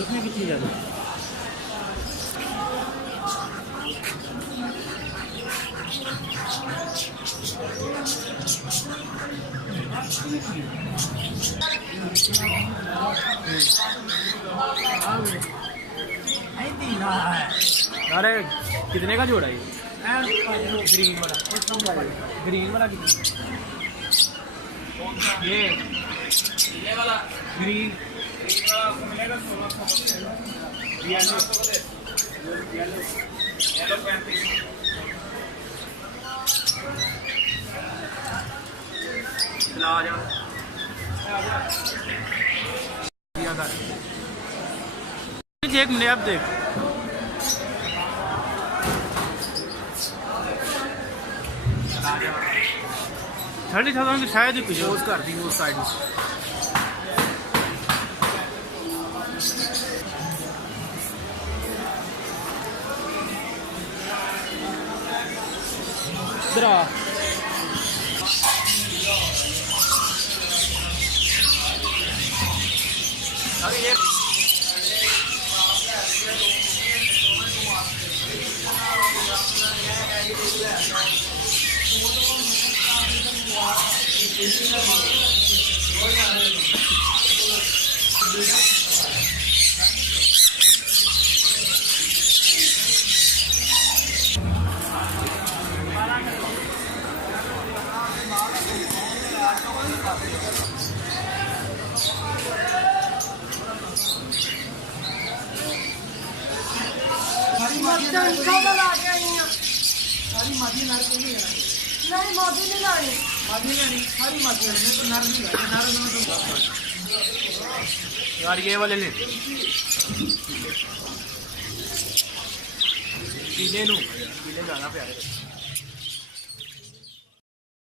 रखने की चीज़ है। अरे कितने का जोड़ा ये? ग्रीन वाला। ग्रीन वाला कितना? ये वाला ग्रीन मिलेगा 1600 येलो 35 ला जा एक मिनट आप देख 30,000 की शायद ही कुछ कर दी उस साइड में। इधर आ अरे ये यार ये वाले ले पीले लूँ, पीले ज़्यादा प्यारे।